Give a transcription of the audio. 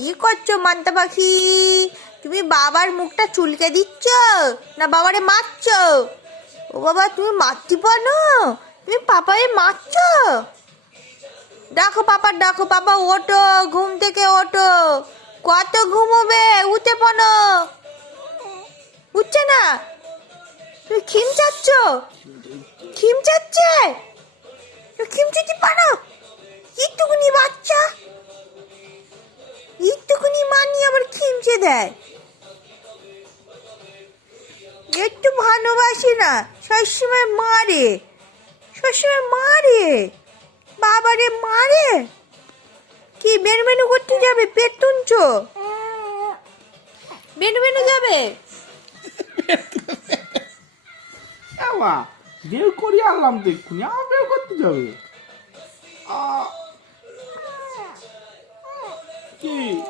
কি করছো মান্তা পাখি? তুমি বাবার মুখটা চুলকে দিচ্ছ না বাবারে মারছো? ও বাবা, তুমি মারতে পারো? তুমি পাপারে মারছো? দেখো পাপা, ওঠো, ঘুম থেকে ওঠো। কত ঘুমোবে? উঠে পড়ো। উঠছে না? তুমি খিমচাচ্ছ? খিমচাচ্ছে? খিমচাতে পারো? একটুকুনি বাচ্চা, একটুকুনি মানি আবার খিমচে দেয়। একটু ভালোবাসে না, সবসময় মারে, সবসময় মারে, বাবারে মারে। কি বেনু করতে যাবে? পেট তুলছো? বেনু যাবে? বের করি আনলাম তো এক্ষুনি, আমার বের করতে যাবে কি?